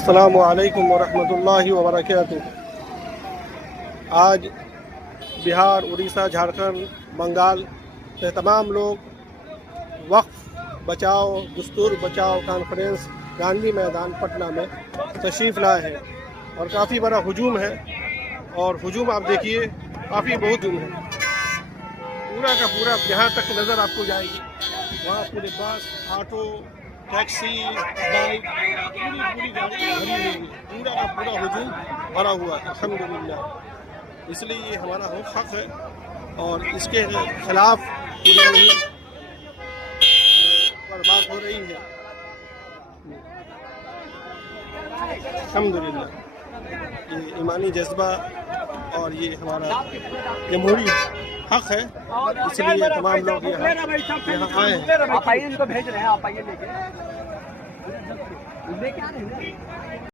السلام علیکم ورحمۃ اللہ وبرکاتہ۔ آج بہار، اڑیسہ، جھارکھنڈ، بنگال سے تمام لوگ وقف بچاؤ دستور بچاؤ کانفرنس گاندھی میدان پٹنہ میں تشریف لائے ہیں اور کافی بڑا ہجوم ہے، اور ہجوم آپ دیکھیے کافی بہت ہجوم ہے، پورا کا پورا یہاں تک نظر آپ کو جائے گی، وہاں پورے بس، آٹو، ٹیکسی، بائک، پوری گاڑی بھری ہوئی ہے، پورا کا پورا ہجوم بھرا ہوا ہے الحمدللہ۔ اس لیے یہ ہمارا حق ہے اور اس کے خلاف پوری مہم پر بات ہو رہی ہے الحمدللہ۔ یہ ایمانی جذبہ اور یہ ہمارا جمہوری حق ہے، اس لیے تمام لوگ یہاں آئے ہیں۔ آپ آئیے، ان کو بھیج رہے ہیں، آپ آئیے لے کے